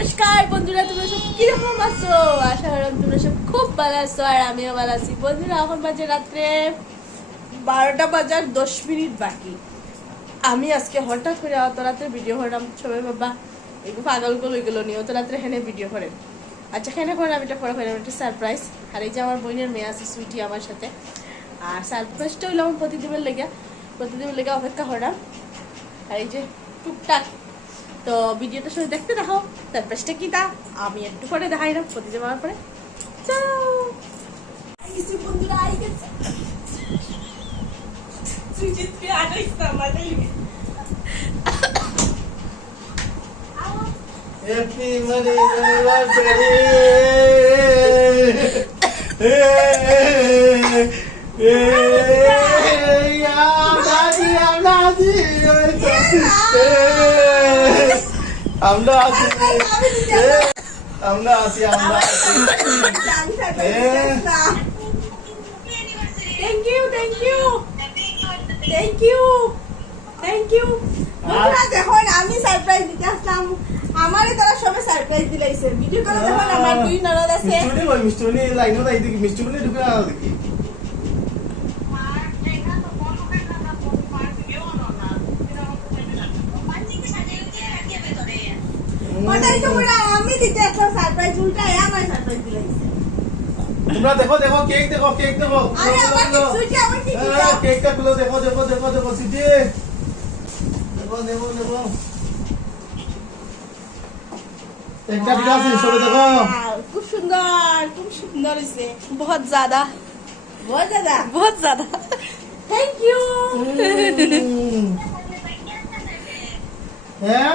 নমস্কার বন্ধুরা, তোমরা সব কীরকম আছো? আশা করি তোমরা সব খুব ভালো আছো আর আমিও ভালো আছি। বন্ধুরা, এখন বাজে রাত্রে বারোটা বাজার দশ মিনিট বাকি। আমি আজকে হঠাৎ করে অত রাত্রে ভিডিও করলাম সবাই বাবা এগুলো পাগলগুলো এগুলো নিয়ে অত রাত্রে হেনে ভিডিও করেন আচ্ছা এখানে করে আমি এটা করলাম একটা সারপ্রাইজ আর এই যে আমার বোনের মেয়ে আছে, সুইটি আমার সাথে। আর সারপ্রাইজটা হইল আমার প্রতিদিনের লেগে। প্রতিদিনের লেগে অপেক্ষা করলাম। আর এই যে টুকটাক তো ভিডিওটা শুধু দেখতে দেখো সারপ্রাইজটা কি তা আমি একটু পরে দেখাই না প্রতি যাওয়ার পরে বন্ধুরা আই গেছে Happy money anniversary! Daddy, I'm Daddy! I'm Daddy! I'm Daddy, I'm thank you thank you thank you thank you দেখুন আমি সারপ্রাইজ দিতে আসলাম। আমারই তারা সবে সারপ্রাইজ দিলাইছে। ভিডিও করে দেখুন আমার দুই ননদ আছে। মিষ্টি মিষ্টি লাইনত দেখি মিষ্টি ঢুকে দেখি। ওটাই তো বলে আমি দিতে আসলাম সারপ্রাইজ উল্টা আমার সারপ্রাইজ দিলাইছে তোমরা দেখো দেখো কেক দেখো কেক দেখো। আরে আমার কি সুইটি আমার কি হ্যাঁ, কেকটা খুলো দেখো দেখো দেখো দেখো সিটি। দেখো দেখো দেখো। কেকটা ঠিক আছে সরে দেখো। খুব সুন্দর খুব সুন্দর হয়েছে বহুত জ্যাদা বহুত জ্যাদা থ্যাংক ইউ হ্যাঁ?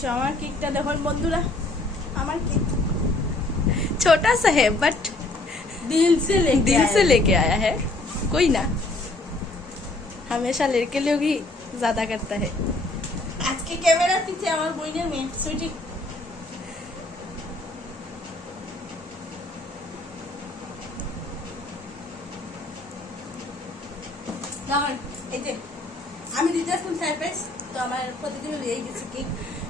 ইস, আমার কেকটা দেখুন বন্ধুরা আমার কেক छोटा सा है बट दिल से लेके दिल से आया। लेके आया है कोई ना हमेशा लड़के लोग ही ज्यादा करता है আজকে ক্যামেরার পিছে আমার বইনের মেয়ে সুইটি দাঁড়ান, এই যে আমি দিতে আসলাম সারপ্রাইজ তো আমার প্রতিদিন এই গেছে কেক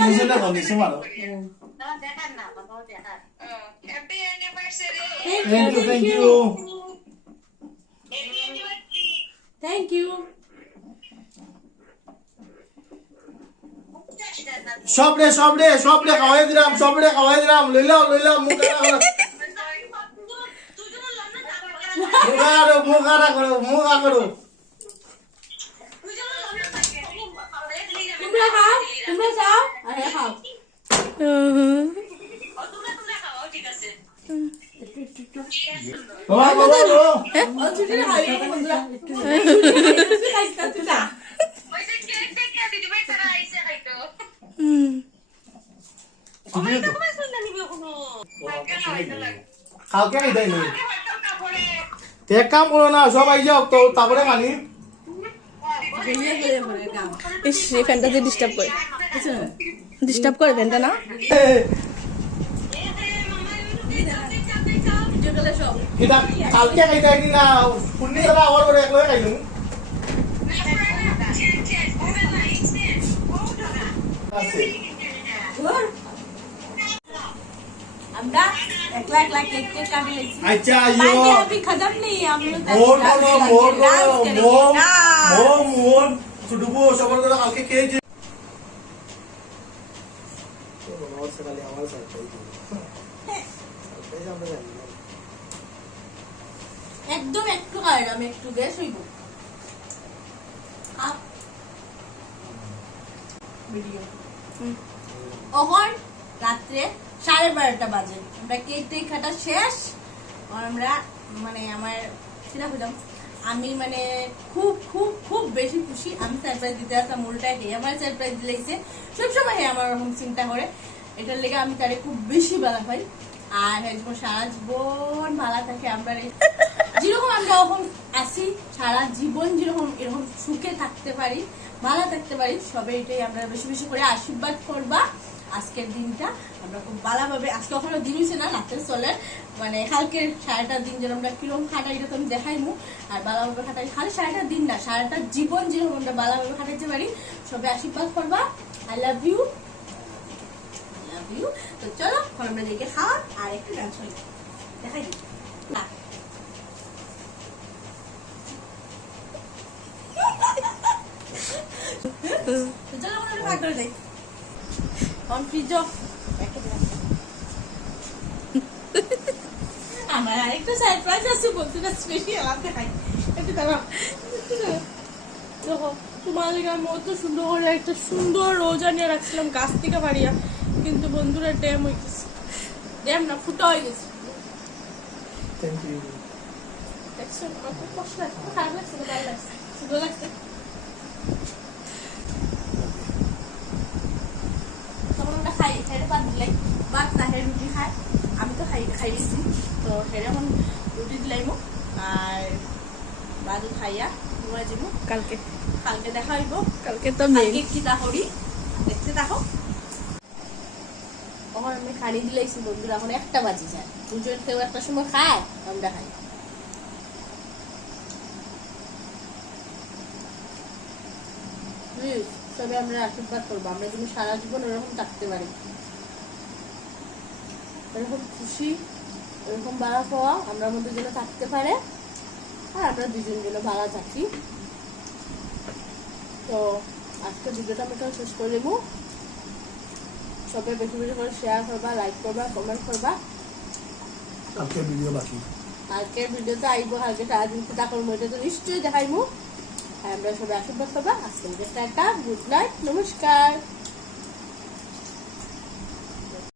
নিচে দেখো নিচে মারো দেখার না বাবা দেখার happy anniversary thank thank you you thank thank you you thank you সব রে সব রে সব রে খাওয়াই দিলাম সব রে খাওয়াই দিলাম লইলাম লইলাম মুখ আড়া করো মুখ আড়া করো মুখ আড়া করো তোমরা খাও তোমরা খাও আরে খাও নি। এক কাম করো না সব আই যাও, তো তারপরে মানি। ইস এই ফ্যানটা যে ডিস্টার্ব করে ডিস্টার্ব করে ফ্যানটা না কালকে খাইতে আইনি না পূর্ণিমেলা আবার করে একলগে খাইলুম আছে একদম একটু খায় আমি একটু গ্যাস হইব ভিডিও। রাত্রে সাড়ে বারোটা বাজে। আমরা কেক টেক খাটা শেষ। আমরা মানে আমার বুঝলাম আমি মানে খুব খুব খুব বেশি খুশি। আমি সারপ্রাইজ দিতে আসলাম, উল্টা হে আমার সারপ্রাইজ দিলেছে সবসময় হে আমার ওরকম চিন্তা করে। এটার লেগে আমি তারে খুব বেশি ভালো পাই। আর যখন সারা জীবন ভালো থাকে আমরা যেরকম আমরা এখন আসি সারা জীবন যেরকম, এরকম সুখে থাকতে পারি ভালো থাকতে পারি, সবে এটাই আমরা বেশি বেশি করে আশীর্বাদ করবা। আজকের দিনটা আমরা খুব ভালোভাবে আজকে ওখানে দিন হয়েছে না রাতের চলে। মানে কালকের সারাটা দিন যেরকম আমরা কীরকম খাটাই এটা তো আমি দেখাইমু। আর ভালোভাবে খাটাই। খালি সারাটা দিন না সারাটা জীবন যেরকম আমরা ভালোভাবে খাটাইতে পারি সবে আশীর্বাদ করবা। I love you love you তো চলো এখন আমরা দেখে খাওয়া আর একটু ডান্স হই। দেখাই দিই। তো চলো আমরা ভাগ করে দেই অন ফ্রিজ আমার আরেকটা সারপ্রাইজ আছে বলতে না স্পেশাল আপনি খাই একটু দাঁড়াও। দেখো তোমার আমি অত সুন্দর করে একটা সুন্দর রোজা নিয়ে রাখছিলাম গাছ থেকে পারিয়া কিন্তু বন্ধুরা ড্যাম হয়ে গেছে। ড্যাম না ফুটা হয়ে গেছে। থ্যাংক ইউ দেখছ কষ্ট লাগছে খারাপ লাগছে। ভালো লাগছে সুন্দর লাগছে তখন আমরা বাদ দিলাই বাদ না হেরে রুটি খায় আমি তো খাই খাই দিচ্ছি তো হেরে এখন রুটি দিলাই মোক। আর বাদু খাইয়া ঘুমাই যাব। কালকে। কালকে দেখা হইব। কালকে তো কালকে কি করি দেখতে দেখো তখন আমি খানি দিলাইছি বন্ধুরা এখন একটা বাজি যায়। দুজন কেউ একটা সময় খায় আমরা খাই তবে আমরা আশীর্বাদ করব। আমরা যেন সারা জীবন এরকম থাকতে পারি। এরকম খুশি এরকম ভালো পাওয়া আমরা মধ্যে যেন থাকতে পারে। আর আমরা দুজন যেন ভালো থাকি। তো আজকে ভিডিওটা আমি এখানে শেষ করে দেবো। সবাই বেশি বেশি করে শেয়ার করবা লাইক করবা কমেন্ট করবা। কালকে ভিডিও বাকি। কালকের ভিডিওতে আইবো কালকে সারাদিন কি তা করব এটা তো নিশ্চয়ই দেখাইবো আর আমরা সবাই আশীর্বাদ করবা। আজকে টাটা গুড নাইট নমস্কার।